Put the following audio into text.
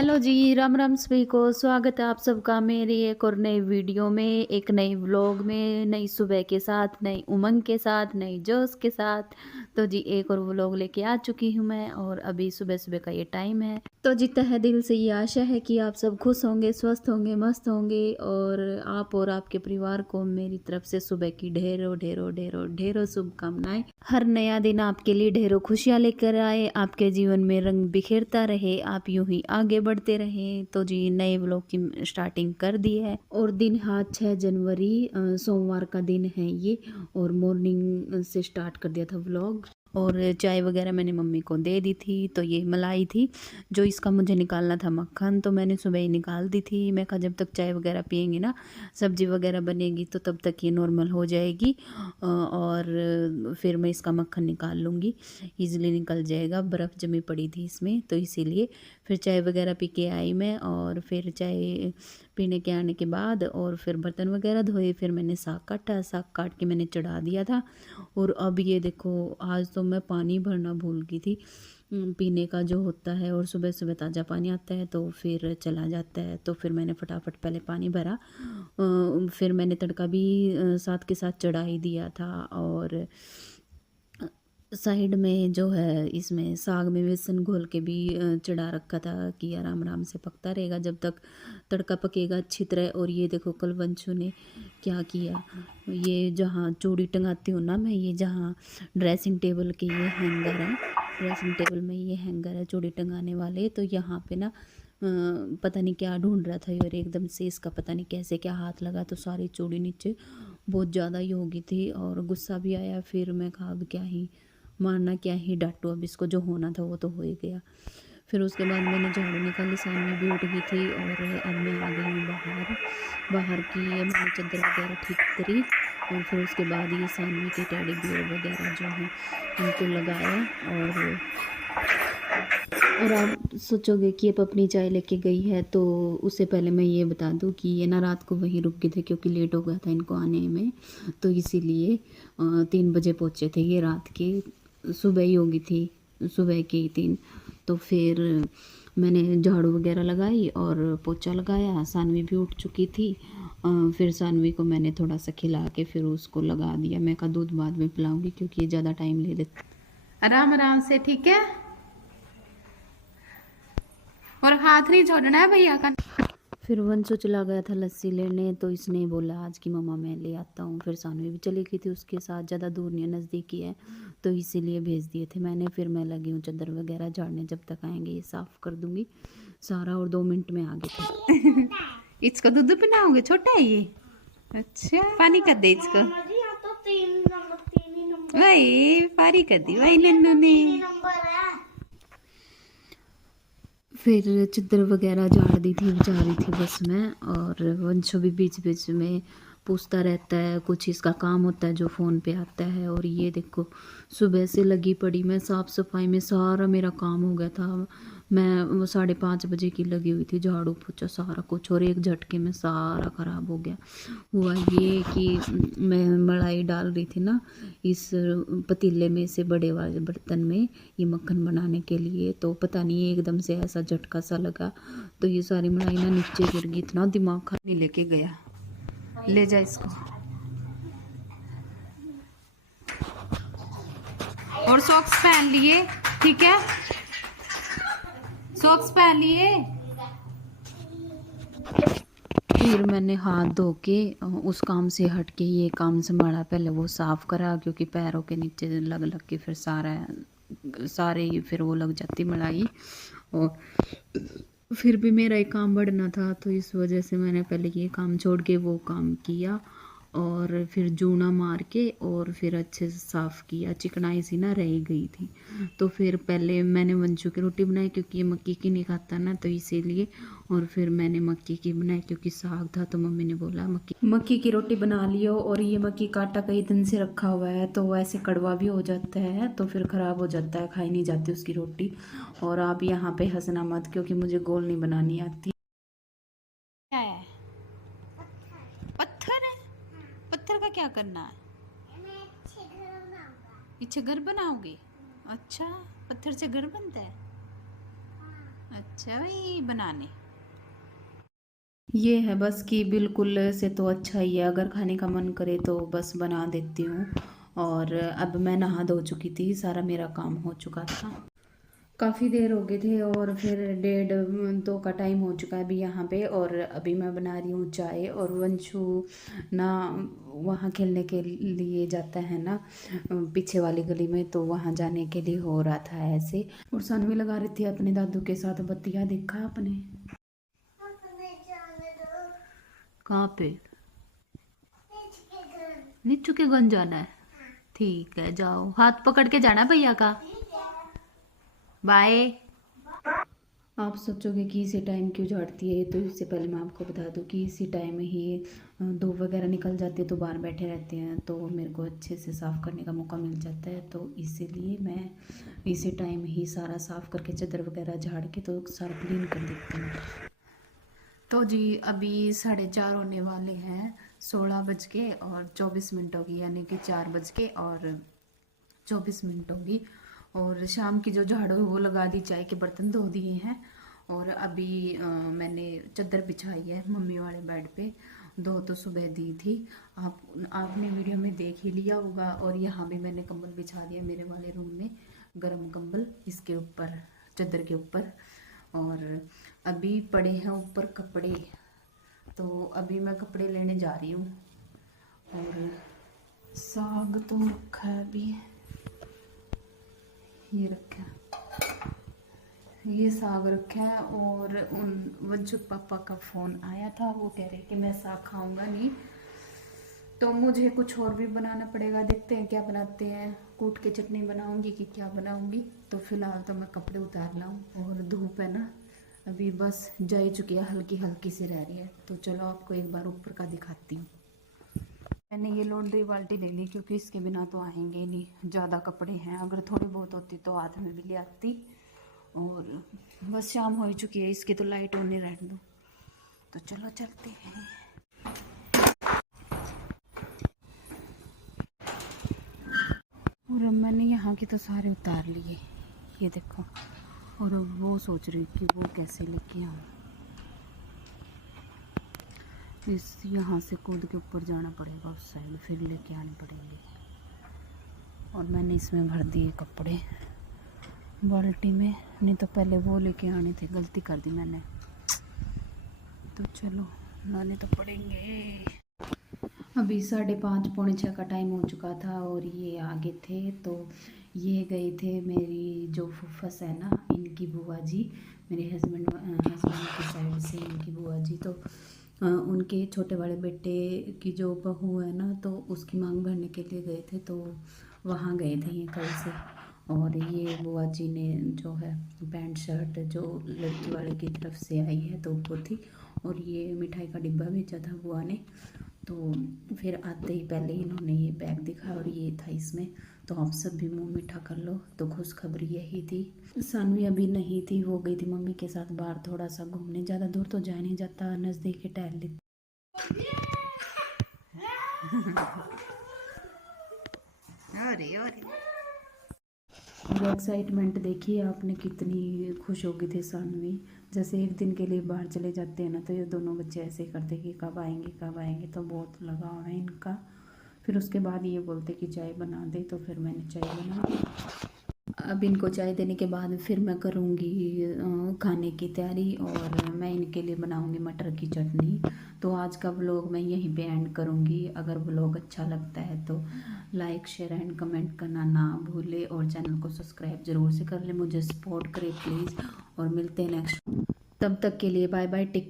Hello जी, राम राम सभी को। स्वागत है आप सबका मेरी एक और नई वीडियो में, एक नई व्लॉग में, नई सुबह के साथ, नई उमंग के साथ, नई जोश के साथ। तो जी एक और व्लॉग लेके आ चुकी हूँ मैं, और अभी सुबह सुबह का ये टाइम है। तो जी तहे दिल से ये आशा है कि आप सब खुश होंगे, स्वस्थ होंगे, मस्त होंगे, और आप और आपके परिवार को मेरी तरफ से सुबह की ढेरों ढेरों ढेरों ढेरों शुभकामनाएं। हर नया दिन आपके लिए ढेरों खुशियाँ लेकर आए, आपके जीवन में रंग बिखेरता रहे, आप यूं ही आगे बढ़ते रहे। तो जी नए व्लॉग की स्टार्टिंग कर दी है, और दिन है 6 जनवरी, सोमवार का दिन है ये, और मॉर्निंग से स्टार्ट कर दिया था व्लॉग। और चाय वगैरह मैंने मम्मी को दे दी थी। तो ये मलाई थी जो इसका मुझे निकालना था मक्खन, तो मैंने सुबह ही निकाल दी थी। मैं कहा जब तक चाय वगैरह पियेंगे ना, सब्जी वगैरह बनेगी, तो तब तक ये नॉर्मल हो जाएगी, और फिर मैं इसका मक्खन निकाल लूँगी, ईज़िली निकल जाएगा। बर्फ़ जमी पड़ी थी इसमें, तो इसीलिए फिर चाय वगैरह पी के आई मैं। और फिर चाय पीने के आने के बाद और फिर बर्तन वगैरह धोए, फिर मैंने साग काटा, साग काट के मैंने चढ़ा दिया था। और अब ये देखो, आज तो मैं पानी भरना भूल गई थी, पीने का जो होता है, और सुबह सुबह ताज़ा पानी आता है तो फिर चला जाता है। तो फिर मैंने फटाफट पहले पानी भरा, फिर मैंने तड़का भी साथ के साथ चढ़ा ही दिया था। और साइड में जो है इसमें साग में बेसन घोल के भी चढ़ा रखा था कि आराम आराम से पकता रहेगा जब तक तड़का पकेगा अच्छी तरह। और ये देखो कल वंशु ने क्या किया, ये जहाँ चूड़ी टंगाती हूँ ना मैं, ये जहाँ ड्रेसिंग टेबल के ये हैंगर है, ड्रेसिंग टेबल में ये हैंगर है चूड़ी टंगाने वाले, तो यहाँ पे ना पता नहीं क्या ढूंढ रहा था, और एकदम से इसका पता नहीं कैसे क्या हाथ लगा, तो सारी चूड़ी नीचे बहुत ज़्यादा ही हो गई थी, और गुस्सा भी आया। फिर मैं कहा अब क्या ही मारना, क्या ही डांटो, अब इसको जो होना था वो तो हो ही गया। फिर उसके बाद मैंने झाड़ू निकाली, सामने भी उठ गई थी, और अब मैं आ गई हूँ बाहर। बाहर की ये मैंने चादर वगैरह ठीक करी, और फिर उसके बाद ये सानवी के टेडी बियर वगैरह जो हैं इनको लगाया। और आप सोचोगे कि अब अपनी चाय लेके गई है, तो उससे पहले मैं ये बता दूं कि ये ना रात को वहीं रुक गए थे, क्योंकि लेट हो गया था इनको आने में, तो इसीलिए 3 बजे पहुँचे थे ये रात के। सुबह ही होगी थी, सुबह के ही 3। तो फिर मैंने झाड़ू वगैरह लगाई और पोछा लगाया, सानवी भी उठ चुकी थी। फिर सानवी को मैंने थोड़ा सा खिला के फिर उसको लगा दिया। मैं कहा दूध बाद में पिलाऊंगी क्योंकि ये ज़्यादा टाइम ले लेता। आराम आराम से, ठीक है, और हाथ नहीं छोड़ना है भैया का। फिर वंशु चला गया था लस्सी लेने, तो इसने बोला आज की मम्मा मैं ले आता हूँ। फिर सानवी भी चली गई थी उसके साथ, ज़्यादा दूर नहीं है, नज़दीकी है, तो इसीलिए भेज दिए थे मैंने। फिर मैं लगी हूँ चादर वगैरह झाड़ने, जब तक आएंगे ये साफ़ कर दूँगी सारा, और 2 मिनट में आ गए थे। इसको दूध पिलाओगे, छोटा है ये? अच्छा, पानी कर दे इसको। वही पारी कर दी भाई नन्नू ने। फिर चादर वगैरह झाड़ दी थी, जा रही थी बस मैं। और वंशु भी बीच बीच में पूछता रहता है, कुछ इसका काम होता है जो फ़ोन पे आता है। और ये देखो सुबह से लगी पड़ी मैं, साफ़ सफाई में सारा मेरा काम हो गया था। मैं वो 5:30 बजे की लगी हुई थी, झाड़ू पोछा सारा कुछ, और एक झटके में सारा ख़राब हो गया। हुआ ये कि मैं मलाई डाल रही थी ना इस पतीले में से, बड़े वाले बर्तन में, ये मक्खन बनाने के लिए, तो पता नहीं एकदम से ऐसा झटका सा लगा, तो ये सारी मलाई ना नीचे गिर गई। इतना दिमाग खराब, नहीं लेके गया, ले जा इसको। और सॉक्स पहन लिए, ठीक है, सॉक्स पहन लिए। फिर मैंने हाथ धो के उस काम से हट के ये काम संभाला, पहले वो साफ़ करा, क्योंकि पैरों के नीचे लग लग के फिर सारे ही फिर वो लग जाती मलाई। और फिर भी मेरा एक काम बढ़ना था, तो इस वजह से मैंने पहले ये काम छोड़ के वो काम किया, और फिर जूना मार के और फिर अच्छे से साफ़ किया। चिकनाई सी ना रह गई थी, तो फिर पहले मैंने वंशु की रोटी बनाई, क्योंकि ये मक्की की नहीं खाता ना, तो इसीलिए। और फिर मैंने मक्की की बनाई, क्योंकि साग था, तो मम्मी ने बोला मक्की की रोटी बना लियो। और ये मक्की का आटा कई दिन से रखा हुआ है, तो ऐसे कड़वा भी हो जाता है, तो फिर ख़राब हो जाता है, खाई नहीं जाती उसकी रोटी। और आप यहाँ पे हंसना मत, क्योंकि मुझे गोल नहीं बनानी आती। क्या है? पत्थर है? पत्थर का क्या करना है? पीछे घर बनाओगे? अच्छा, पत्थर से घर बनता है? अच्छा भाई बनाने। ये है बस कि बिल्कुल से तो अच्छा ही है, अगर खाने का मन करे तो बस बना देती हूँ। और अब मैं नहा धो चुकी थी, सारा मेरा काम हो चुका था, काफ़ी देर हो गए थे। और फिर 1:30-2 का टाइम हो चुका है अभी यहाँ पे। और अभी मैं बना रही हूँ चाय। और वंशु ना वहाँ खेलने के लिए जाता है ना पीछे वाली गली में, तो वहाँ जाने के लिए हो रहा था ऐसे। और सानवी लगा रही थी अपने दादू के साथ बत्तियाँ, देखा आपने? कहाँ पे? नीचू के गंज जाना है? ठीक है जाओ, हाथ पकड़ के जाना भैया का। बाय। आप सोचोगे कि इसी टाइम क्यों झाड़ती है, तो इससे पहले मैं आपको बता दूं कि इसी टाइम ही धूप वगैरह निकल जाती है तो बाहर बैठे रहते हैं, तो मेरे को अच्छे से साफ़ करने का मौका मिल जाता है। तो इसीलिए मैं इसी टाइम ही सारा साफ़ करके चादर वगैरह झाड़ के तो सारा क्लीन कर देती हूँ। तो जी अभी 4:30 होने वाले हैं, 16:24 होगी, यानी कि 4:24 होगी। और शाम की जो झाड़ू है वो लगा दी, चाय के बर्तन धो दिए हैं। और अभी मैंने चादर बिछाई है मम्मी वाले बेड पे, दो तो सुबह दी थी, आपने वीडियो में देख ही लिया होगा। और यहाँ भी मैंने कंबल बिछा दिया मेरे वाले रूम में, गरम कंबल इसके ऊपर, चादर के ऊपर। और अभी पड़े हैं ऊपर कपड़े, तो अभी मैं कपड़े लेने जा रही हूँ। और साग तो रखा है अभी, ये रखा है, ये साग रखा है। और उन वंशुक पापा का फ़ोन आया था, वो कह रहे कि मैं साग खाऊंगा नहीं, तो मुझे कुछ और भी बनाना पड़ेगा, देखते हैं क्या बनाते हैं, कूट के चटनी बनाऊंगी कि क्या बनाऊंगी। तो फिलहाल तो मैं कपड़े उतार लाऊं, और धूप है ना अभी बस जा ही चुकी है, हल्की हल्की सी रह रही है। तो चलो आपको एक बार ऊपर का दिखाती हूँ। मैंने ये लॉन्ड्री बाल्टी ले ली क्योंकि इसके बिना तो आएंगे नहीं, ज़्यादा कपड़े हैं, अगर थोड़ी बहुत होती तो हाथ में भी ले आती। और बस शाम हो ही चुकी है, इसकी तो लाइट होने रहने दो। तो चलो चलते हैं। और अब मैंने यहाँ के तो सारे उतार लिए, ये देखो। और अब वो सोच रही कि वो कैसे लेके आऊँ, इस यहाँ से कूद के ऊपर जाना पड़ेगा उस साइड, फिर लेके आने पड़ेंगे। और मैंने इसमें भर दिए कपड़े बाल्टी में, नहीं तो पहले वो लेके आने थे, गलती कर दी मैंने। तो चलो लाने तो पड़ेंगे। अभी 5:30 पौने 6 का टाइम हो चुका था और ये आगे थे। तो ये गए थे मेरी जो फुफ्फस है ना, इनकी बुआ जी, मेरे हस्बैंड की साइड से इनकी बुआ जी। तो उनके छोटे वाले बेटे की जो बहू है ना, तो उसकी मांग भरने के लिए गए थे, तो वहाँ गए थे ये कल से। और ये बुआ जी ने जो है पैंट शर्ट जो लड़की वाले की तरफ से आई है तो वो थी। और ये मिठाई का डिब्बा भेजा था बुआ ने। तो फिर आते ही पहले इन्होंने ये बैग दिखा और ये था इसमें। तो आप सब भी मुंह मीठा कर लो। तो खुशखबरी यही थी। सानवी अभी नहीं थी, वो गई थी मम्मी के साथ बाहर थोड़ा सा घूमने, ज़्यादा दूर तो जा नहीं जाता, नज़दीक ही टहल लेती। अरे अरे और एक्साइटमेंट देखिए आपने, कितनी खुश हो गई थी सानवी। जैसे एक दिन के लिए बाहर चले जाते हैं ना, तो ये दोनों बच्चे ऐसे ही करते कि कब आएंगे कब आएंगे, तो बहुत लगाव है इनका। फिर उसके बाद ये बोलते कि चाय बना दे, तो फिर मैंने चाय बना दी। अब इनको चाय देने के बाद फिर मैं करूँगी खाने की तैयारी, और मैं इनके लिए बनाऊँगी मटर की चटनी। तो आज का व्लॉग मैं यहीं पे एंड करूँगी। अगर व्लॉग अच्छा लगता है तो लाइक शेयर एंड कमेंट करना ना भूले, और चैनल को सब्सक्राइब ज़रूर से कर ले, मुझे सपोर्ट करें प्लीज़। और मिलते हैं नेक्स्ट, तब तक के लिए बाय बाय, टेक।